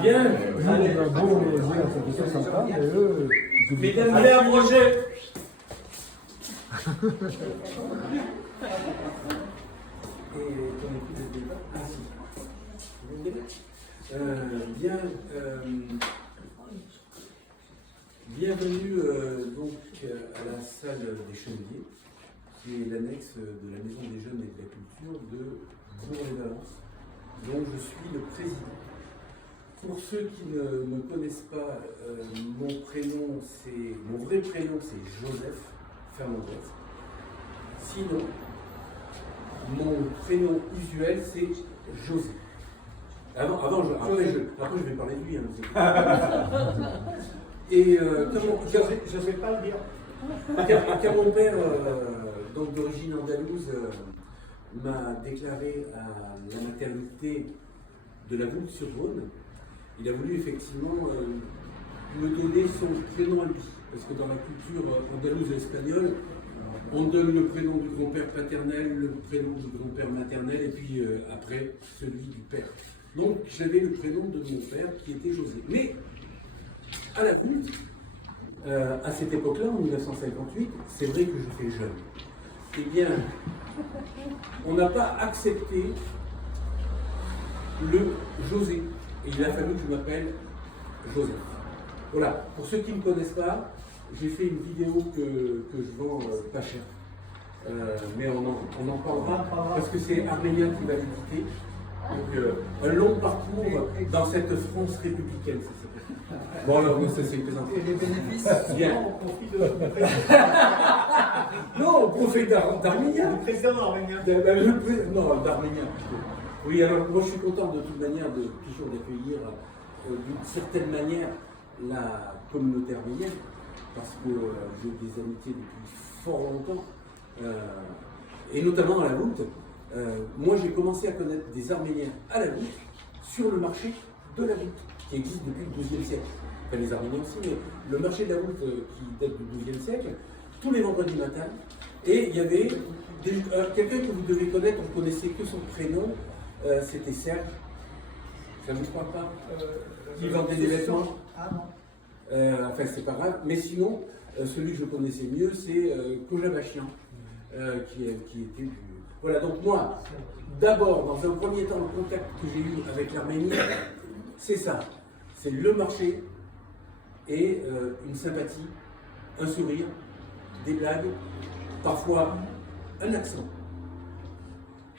Bien. Allez, approchez. Bienvenue donc à la salle des Cheminés, qui est l'annexe de la Maison des Jeunes et de la Culture de Bourg-en-Valence, dont je suis le président. Pour ceux qui ne me connaissent pas, mon vrai prénom c'est Joseph Fernandez. Sinon, mon prénom usuel c'est José. Après je vais parler de lui. Et je ne sais pas le dire. Car mon père, donc d'origine andalouse, m'a déclaré à la maternité de la Voulte-sur-Rhône. Il a voulu effectivement me donner son prénom à lui. Parce que dans la culture andalouse et espagnole, on donne le prénom du grand-père paternel, le prénom du grand-père maternel, et puis après, celui du père. Donc j'avais le prénom de mon père qui était José. Mais à la Voulte, à cette époque-là, en 1958, c'est vrai que je fais jeune. Eh bien, on n'a pas accepté le José. Et il a fallu que je m'appelle Joseph. Voilà, pour ceux qui ne me connaissent pas, j'ai fait une vidéo que je vends pas cher. Mais on en parlera parce que c'est Arménien qui va l'éditer. Donc un long parcours dans cette France républicaine, ça s'appelle. Bon alors, ça c'est plaisanterie. Et les bénéfices bien au profit de président. Non, au profit d'Arménien. Le président arménien. Non, d'Arménien. Oui, alors moi je suis content de toute manière de toujours d'accueillir d'une certaine manière la communauté arménienne, parce que j'ai des amitiés depuis fort longtemps, et notamment dans la Voulte. Moi j'ai commencé à connaître des Arméniens à la Voulte sur le marché de la Voulte, qui existe depuis le XIIe siècle. Enfin les Arméniens aussi, mais le marché de la Voulte qui date du XIIe siècle, tous les vendredis matins, et il y avait quelqu'un que vous devez connaître, on ne connaissait que son prénom, c'était Serge. Ça ne vous parle pas qui vendait des vêtements. Ah non. Enfin, c'est pas grave. Mais sinon, celui que je connaissais mieux, c'est Kojavachian, qui était du... Voilà, donc moi, d'abord, dans un premier temps, le contact que j'ai eu avec l'Arménie, c'est ça. C'est le marché et une sympathie, un sourire, des blagues, parfois un accent.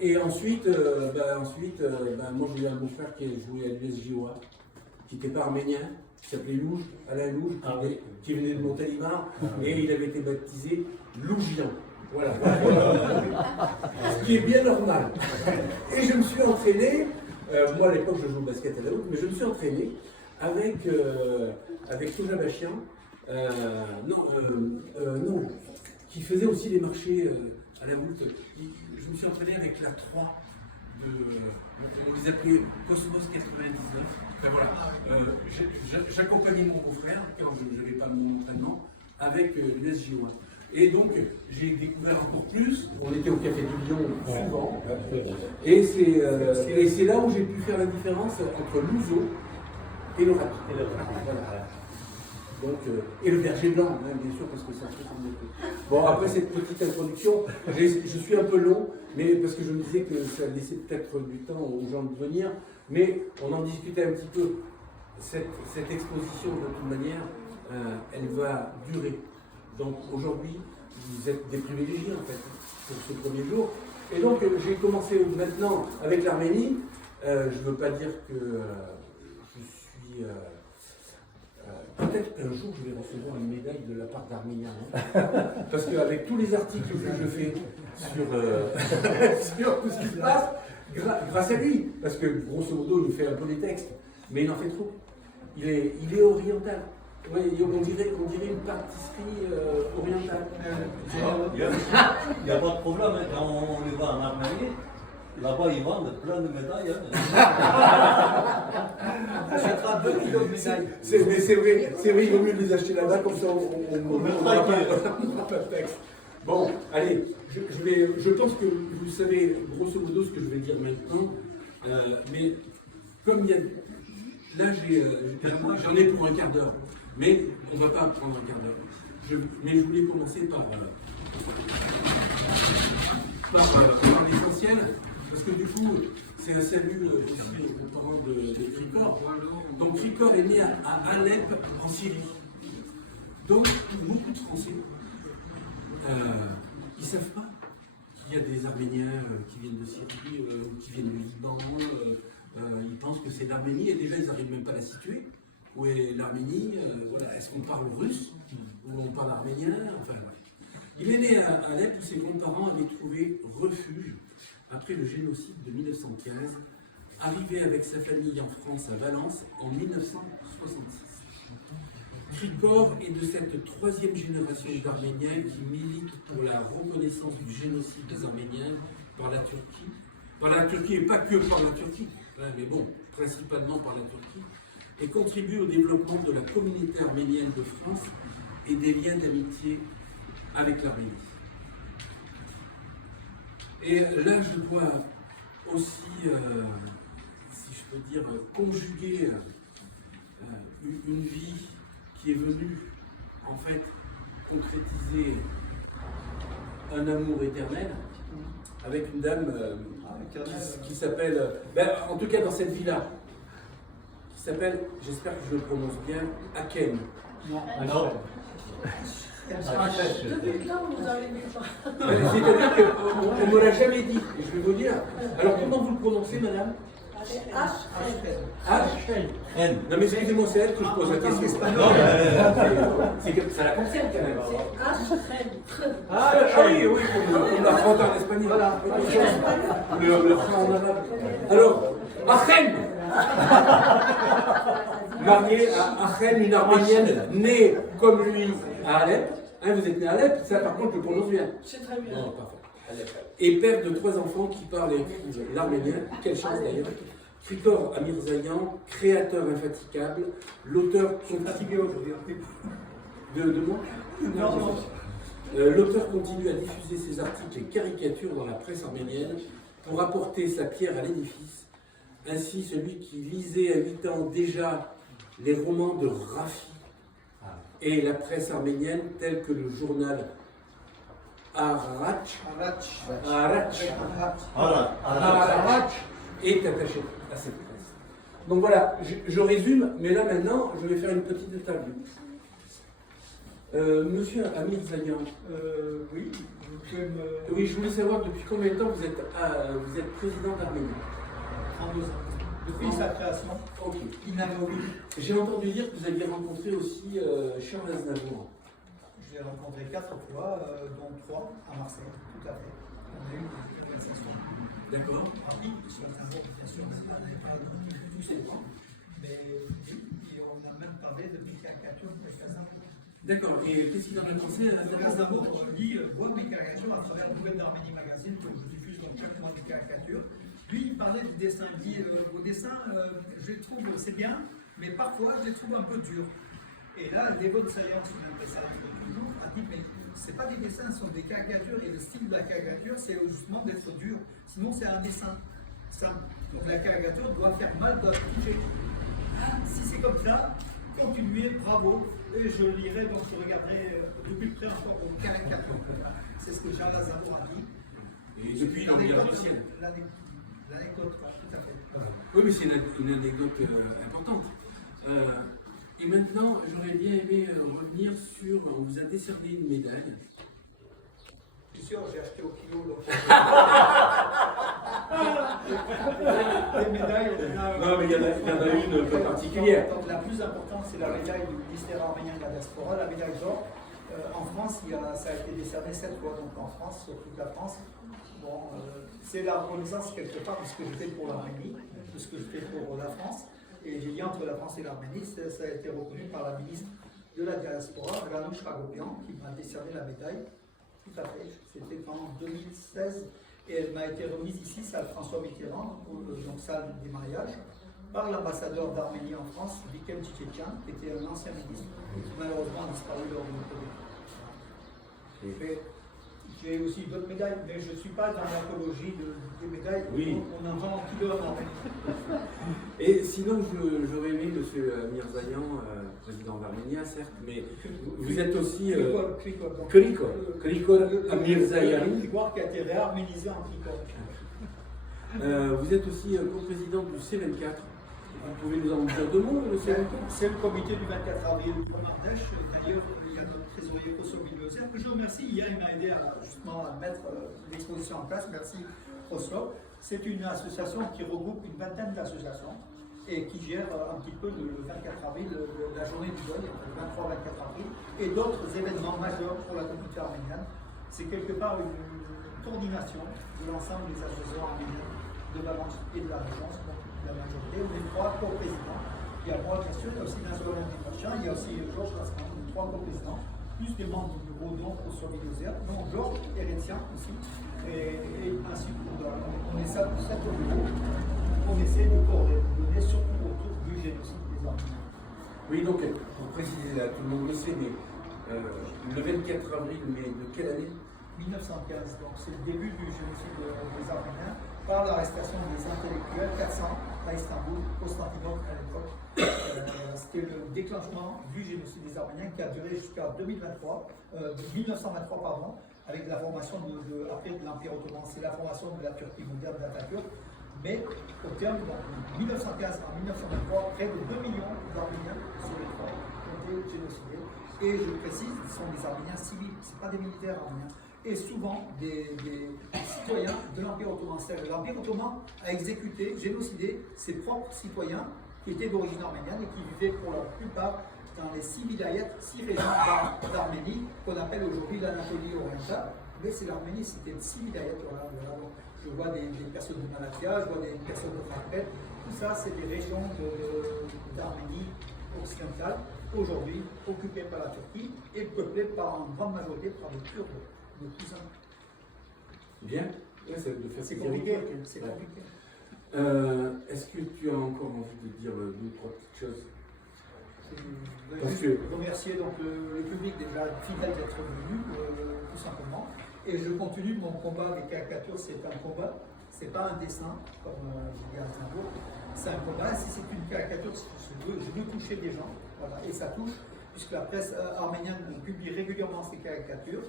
Et ensuite, moi j'ai eu un beau-frère qui a joué à l'USJOA, qui n'était pas arménien, qui s'appelait Louge, Alain Louge, qui venait de Montélimar, et il avait été baptisé Lougian. Voilà. Ce qui est bien normal. Et je me suis entraîné, moi à l'époque je joue au basket à la Voulte, mais je me suis entraîné avec Kojavachian, qui faisait aussi les marchés à la Voulte. Je me suis entraîné avec la 3 on les appelait Cosmos 99. Enfin voilà, j'accompagnais mon beau-frère quand je n'avais pas mon entraînement avec l'USJOA. Et donc j'ai découvert encore plus. On était au Café du Lion souvent. Et c'est là où j'ai pu faire la différence entre l'ouzo et le rap. Voilà. Donc, et le berger blanc, hein, bien sûr, parce que ça fait son métier. Bon, après cette petite introduction, je suis un peu long, mais parce que je me disais que ça laissait peut-être du temps aux gens de venir, mais on en discutait un petit peu. Cette exposition, de toute manière, elle va durer. Donc aujourd'hui, vous êtes des privilégiés, en fait, pour ce premier jour. Et donc, j'ai commencé maintenant avec l'Arménie. Je ne veux pas dire que je suis... peut-être qu'un jour je vais recevoir une médaille de la part d'Arméniens. Parce qu'avec tous les articles que je fais sur tout ce qui se passe, grâce à lui, parce que grosso modo il fait un peu les textes, mais il en fait trop. Il est oriental. Ouais, on dirait une pâtisserie orientale. Il n'y a pas de problème, hein, quand on les voit en Arménie, Là-bas, ils vendent plein de médailles. Hein. On achètera 2 kilos de médailles. Mais c'est vrai, il vaut mieux les acheter là-bas, comme ça on n'aura pas de texte. Bon, allez, je pense que vous savez grosso modo ce que je vais dire maintenant, mais comme il y a... Là, j'en ai pour un quart d'heure, mais on ne va pas prendre un quart d'heure. Mais je voulais commencer par l'essentiel, parce que du coup, c'est un salut aussi aux parents de Krikor. Donc Krikor est né à Alep, en Syrie. Donc, beaucoup de Français, ils ne savent pas qu'il y a des Arméniens qui viennent de Syrie, ou qui viennent du Liban. Ils pensent que c'est l'Arménie, et déjà, ils n'arrivent même pas à la situer. Où est l'Arménie? Voilà. Est-ce qu'on parle russe? Ou on parle arménien? Enfin, voilà. Il est né à Alep où ses grands-parents avaient trouvé refuge après le génocide de 1915, arrivé avec sa famille en France à Valence en 1966. Krikor est de cette troisième génération d'Arméniens qui militent pour la reconnaissance du génocide des Arméniens par la Turquie. Par la Turquie, et pas que par la Turquie, mais bon, principalement par la Turquie, et contribue au développement de la communauté arménienne de France et des liens d'amitié avec l'Arménie. Et là, je dois aussi, si je peux dire, conjuguer une vie qui est venue, en fait, concrétiser un amour éternel avec une dame qui s'appelle, en tout cas dans cette vie-là, qui s'appelle, j'espère que je le prononce bien, Aken. Alors, Depuis quand vous avez dit ça? C'est-à-dire qu'on ne me l'a jamais dit, et je vais vous dire. Alors comment vous le prononcez, madame? N. Non mais excusez-moi, c'est elle que je pose la question. C'est que ça la concerne quand même. Ah oui, on apprend en espagnol. Voilà. Le apprend en arabe. Alors, Achen, mariée à Achen, une arménienne née comme lui à Alep. Hein, vous êtes né à Alep, ça par contre je le prononce bien. C'est très bien. Non, parfait. Et père de 3 enfants qui parlent et écrivent l'arménien, quelle chance d'ailleurs. Krikor Amirzayan, créateur infatigable, l'auteur de moi. L'auteur continue à diffuser ses articles et caricatures dans la presse arménienne pour apporter sa pierre à l'édifice. Ainsi, celui qui lisait à 8 ans déjà les romans de Rafi et la presse arménienne, tels que le journal Arach, est attaché à cette presse. Donc voilà, je résume, mais là maintenant, je vais faire une petite interview. Monsieur Amirzayan, Oui, vous pouvez me... oui, je voulais savoir depuis combien de temps vous êtes président d'Arménie. 32 ans. Depuis sa création, Ok. inamovible. J'ai entendu dire que vous aviez rencontré aussi Charles Aznavour. Je l'ai rencontré 4 fois, dont 3 à Marseille, tout à fait. On a eu une conversation. D'accord. Ah oui, sur Aznavour, bien sûr, on n'avait pas tous ces points. Mais oui, et on a même parlé de mes caricatures de Aznavour. D'accord. Et qu'est-ce qu'il en a pensé à Aznavour voit mes caricatures à travers Nouvelle d'Arménie Magazine, que je diffuse donc chaque mois des caricatures. Lui, il parlait du dessin. Il dit au dessin, je les trouve, c'est bien, mais parfois je les trouve un peu durs. Et là, Devon Sayan, qui m'a fait ça toujours, a dit, mais ce pas des dessins, ce sont des caricatures, et le style de la caricature, c'est justement d'être dur. Sinon, c'est un dessin simple. Donc la caricature doit faire mal, doit toucher. Ah, si c'est comme ça, continuez, bravo. Et je lirai, donc je regarderai de plus près encore vos caricatures. C'est ce que Charles Aznavour a dit. Et depuis, il en regarde du ciel. L'anecdote, tout à fait. Oui, mais c'est une anecdote importante. Et maintenant, j'aurais bien aimé revenir sur. On vous a décerné une médaille. Je suis sûr, j'ai acheté au kilo. Donc... Les médailles, Non, mais il y en a une un peu particulière. Donc, la plus importante, c'est la médaille du ministère arménien de la diaspora, la médaille d'or. En France, ça a été décerné 7 fois, donc en France, sur toute la France. Bon, c'est la reconnaissance quelque part de ce que je fais pour l'Arménie, de ce que je fais pour la France. Et j'ai dit entre la France et l'Arménie, ça a été reconnu par la ministre de la diaspora, Ranush Hagopian, qui m'a décerné la médaille. Tout à fait. C'était en 2016. Et elle m'a été remise ici, salle François Mitterrand, donc salle des mariages, par l'ambassadeur d'Arménie en France, Bikem Tchétchan, qui était un ancien ministre, qui malheureusement a disparu lors de notre vie. J'ai aussi d'autres médailles, mais je ne suis pas dans l'apologie des médailles. Oui. On en vend qui donne en Arménie. Et sinon, j'aurais aimé M. Mirzayan, président d'Arménie, certes, mais vous êtes aussi... Krikol Mirzayan. Qui a été réarménisé en Krikol. Vous êtes aussi co-président du C24. Vous pouvez nous en dire deux mots, le C24? C'est le comité du 24 avril en Ardèche. D'ailleurs, il y a notre trésorier Kosovo Biliozer, que je remercie. Hier, il m'a aidé justement à mettre l'exposition en place. Merci, Kosovo. C'est une association qui regroupe une vingtaine d'associations et qui gère un petit peu le 24 avril, la journée du deuil, le 23-24 avril, et d'autres événements majeurs pour la communauté arménienne. C'est quelque part une coordination de l'ensemble des associations arméniennes de Valence et de la région, la majorité. On est trois co-présidents. Il y a moi, bien sûr, il y a aussi Nazoran Dimachin, il y a aussi Georges Raskin, on est trois co-présidents, plus des membres du bureau, dont Kosovo Biliozer, dont Georges Eretien aussi, et ainsi de suite. On est ça, au bureau. On essaie de coordonner surtout autour du génocide des Arméniens. Oui, donc, pour préciser, là, tout le monde le sait, mais le 24 avril, mais de quelle année? 1915, donc c'est le début du génocide des Arméniens par l'arrestation des intellectuels, 400 à Istanbul, Constantinople à l'époque. C'était le déclenchement du génocide des Arméniens qui a duré jusqu'à 1923, pardon, avec la formation après de l'Empire ottoman. C'est la formation de la Turquie moderne d'Atatürk. Mais au terme, de 1915 à 1923, près de 2 millions d'Arméniens sur les trois ont été génocidés. Et je précise, ce sont des Arméniens civils, ce ne sont pas des militaires arméniens. Et souvent des citoyens de l'Empire ottoman. L'Empire ottoman a exécuté, génocidé ses propres citoyens qui étaient d'origine arménienne et qui vivaient pour la plupart dans les 6 vilayets, 6 régions d'Arménie, qu'on appelle aujourd'hui l'Anatolie orientale. Mais c'est l'Arménie, c'était 6 vilayets. Voilà. Je vois des personnes de Malatya, je vois des personnes de Kharkiv. Tout ça, c'est des régions d'Arménie occidentale, aujourd'hui occupées par la Turquie et peuplées en grande majorité par les Kurdes, nos cousins. Bien, ouais, c'est compliqué. C'est compliqué. Est-ce que tu as encore envie de dire deux ou trois petites choses? Je veux remercier donc, le public déjà fidèle d'être venu, tout simplement. Et je continue mon combat avec caricatures, c'est un combat, c'est pas un dessin, comme je dis à Strasbourg, c'est un combat. Si c'est une caricature, je veux toucher des gens, voilà, et ça touche, puisque la presse arménienne publie régulièrement ces caricatures.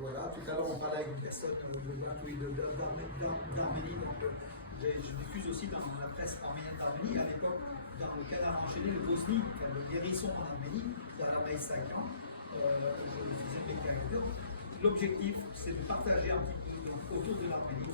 Voilà, tout à l'heure on parlait avec une personne d'Arménie, donc je diffuse aussi dans la presse arménienne d'Arménie, à l'époque, dans le canard enchaîné de Bosnie, le hérisson en Arménie, dans la Maïs 5 ans, je faisais mes caricatures. L'objectif, c'est de partager un petit peu autour de l'Arménie,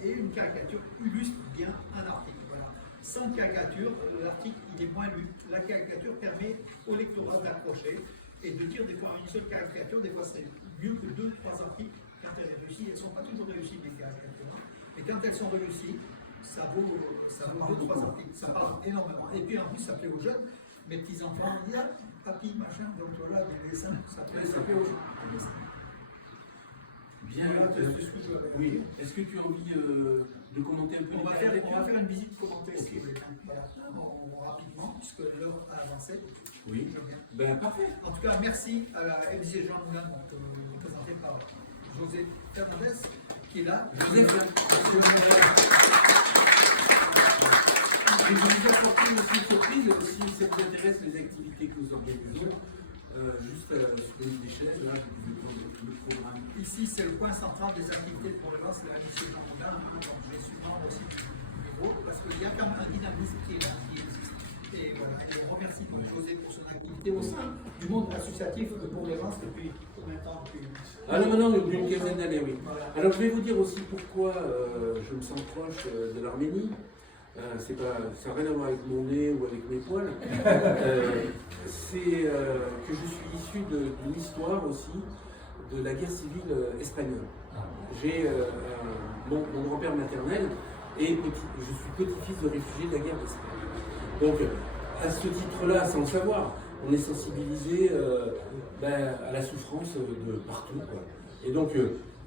et une caricature illustre bien un article. Voilà. Sans caricature, l'article il est moins lu. La caricature permet au lectorat d'accrocher et de dire des fois une seule caricature, des fois c'est mieux que 2 ou 3 articles quand elle est réussie. Elles ne sont pas toujours réussies, les caricatures. Mais quand elles sont réussies, ça vaut 2 ou 3 articles. Ça parle énormément. Et puis en plus, ça plaît aux jeunes. Mes petits-enfants disent ah, papy, machin, donc voilà, des dessins, ça plaît aux jeunes. Bien, oui. Est-ce que tu as envie de commenter un peu? On va faire une visite commentée, si vous voulez. Voilà. Rapidement, puisque l'heure a avancé. Oui. Ben, parfait. En tout cas, merci à la MG Jean Moulin, représentée par José Fernandez, qui est là. José Je vous ai apporté aussi une surprise, si ça vous intéresse les activités que nous organisons. Juste sur une des chaises, là, le programme. Ici, c'est le point central des activités pour le lance, la MG Jean Moulin, donc je suis membre aussi du bureau, parce qu'il y a quand même un dynamisme qui est là, qui existe. Et voilà, et on remercie donc José pour son activité au sein du monde associatif de Pont-les-Vents depuis combien de temps? Ah non, maintenant, depuis une quinzaine d'années, oui. Voilà. Alors, je vais vous dire aussi pourquoi je me sens proche de l'Arménie. Ça n'a rien à voir avec mon nez ou avec mes poils. C'est que je suis issu d'une histoire aussi de la guerre civile espagnole. J'ai mon grand-père maternel et je suis petit-fils de réfugiés de la guerre d'Espagne. Donc, à ce titre-là, sans le savoir, on est sensibilisé à la souffrance de partout, quoi. Et donc,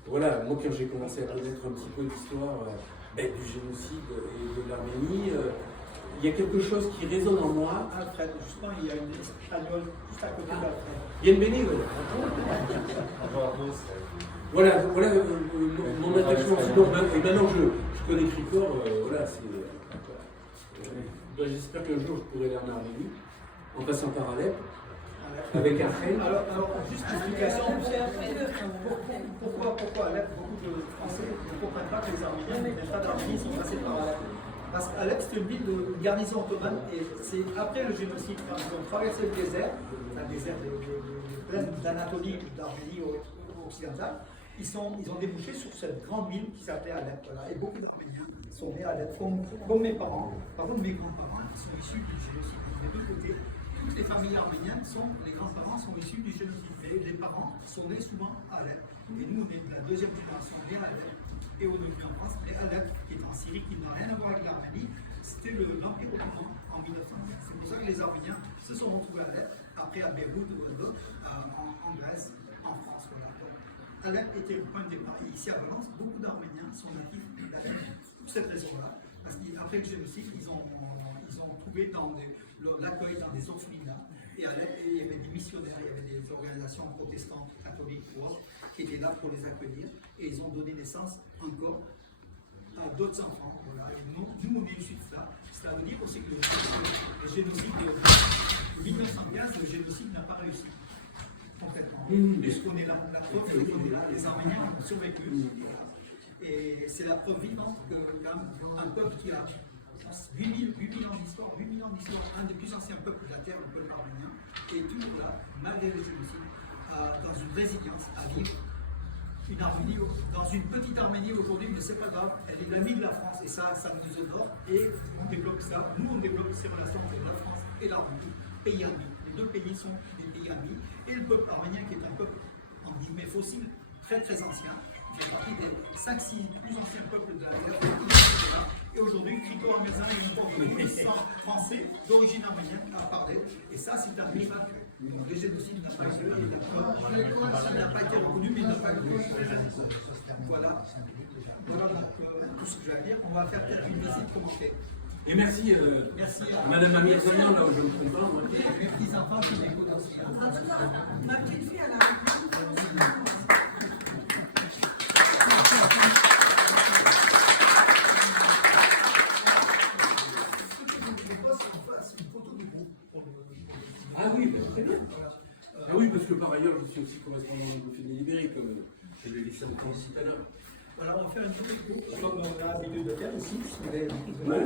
voilà, moi quand j'ai commencé à connaître un petit peu l'histoire du génocide et de l'Arménie, il y a quelque chose qui résonne en moi. Alfred, justement, il y a une espagnole juste à côté d'Alfred. Bienvenido. Voilà, mon attachement. Et maintenant je connais Krikor, voilà, c'est. J'espère qu'un jour je pourrai aller en Arménie, en passant par Alep, avec un train. Alors, juste une explication. Pourquoi Alep, beaucoup de Français ne comprennent pas que les Arméniens n'étaient pas d'Arménie, sont passés par Alep. Parce qu'Alep, c'est une ville de garnison ottomane et c'est après le génocide, quand ils ont traversé le désert de plaine d'Anatolie, d'Arménie occidentale, ils ont débouché sur cette grande ville qui s'appelait Alep. Voilà. Et beaucoup d'Arméniens sont nés à Alep, comme mes parents, par contre mes grands-parents, qui sont issus du génocide. Des deux côtés, toutes les familles arméniennes, les grands-parents sont issus du génocide. Et les parents sont nés souvent à Alep. Et nous, on est de la deuxième génération née à Alep. Et on est venu en France, et Alep, qui est en Syrie, qui n'a rien à voir avec l'Arménie, c'était l'Empire ottoman en 1915. C'est pour ça que les Arméniens se sont retrouvés à Alep, après à Beyrouth ou d'autres, en Grèce, en France. Voilà. Donc, Alep était le point de départ. Et ici à Valence, beaucoup d'Arméniens sont natifs d'Alep pour cette raison-là. Parce qu'après le génocide, ils ont trouvé l'accueil dans des orphelinats. Et à Alep, il y avait des missionnaires, il y avait des organisations protestantes, catholiques, qui étaient là pour les accueillir. Et ils ont donné naissance encore à d'autres enfants. Voilà. Nous, on est issus de ça. Ça veut dire aussi que le génocide de 1915, le génocide n'a pas réussi complètement. Puisqu'on est là, la preuve c'est qu'on est là, les Arméniens ont survécu. Et c'est la preuve vivante qu'un peuple qui a 8 000 ans d'histoire, un des plus anciens peuples de la Terre, le peuple arménien, est toujours là, malgré le génocide, dans une résilience à vivre. Une Arménie, dans une petite Arménie aujourd'hui, mais c'est pas grave, elle est l'amie de la France et ça nous honore et on développe ça. Nous, on développe ces relations entre la France et l'Arménie, pays amis. Les deux pays sont des pays amis et le peuple arménien qui est un peuple, en guillemets, fossile, très très ancien, qui fait partie des 5-6 plus anciens peuples de la Terre. Et aujourd'hui, Krikor Armézin est une population français d'origine arménienne à parler et ça, c'est un miracle. Le génocide n'a pas été reconnu, mais il n'a pas été reconnu. Voilà tout ce que je vais dire. On va faire peut-être une visite commentée. Et merci, Madame Amir Zanian, là où je me comprends. Moi. Et mes petits-enfants qui m'écoutent aussi. Ma petite fille, elle a. Ah oui, très bien. Ah oui, parce que par ailleurs, je suis aussi correspondant au Dauphiné libéré, comme je l'ai laissé entendre tout à l'heure. Voilà, on va faire une petite coupe, comme on a l'habitude de faire ici. Si vous voulez. Ouais,